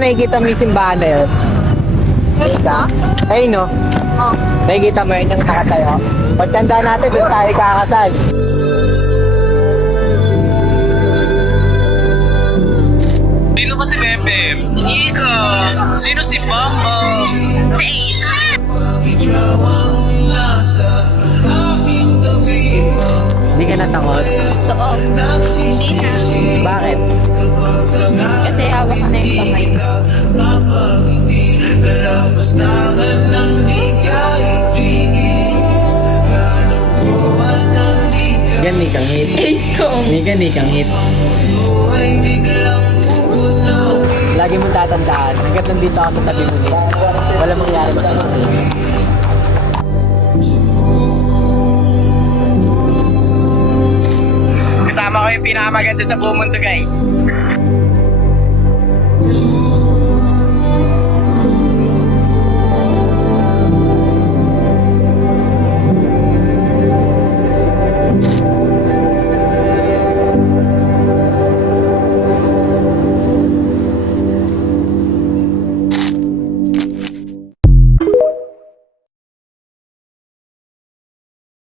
nakikita mo yung simbahan na yun? Ka? Ayun no? Oh. Nakikita mo yun yung nakatayo. Pagtanda natin, doon tayo kakasal. Sino ba si Pepe? Si Nico. Sino si Bamba? Si Ace. Hindi ka natakot? Totoo. Hindi na. Bakit? Kasi hawak ka na yung kamay. Gani kang hit. Ace to. Gani kang hit. Lagi mong tatandaan, hanggat nandito ako sa tabi mo niya, wala mangyari masama sa'yo. Kasama ko yung pinakamaganda sa buong mundo, guys.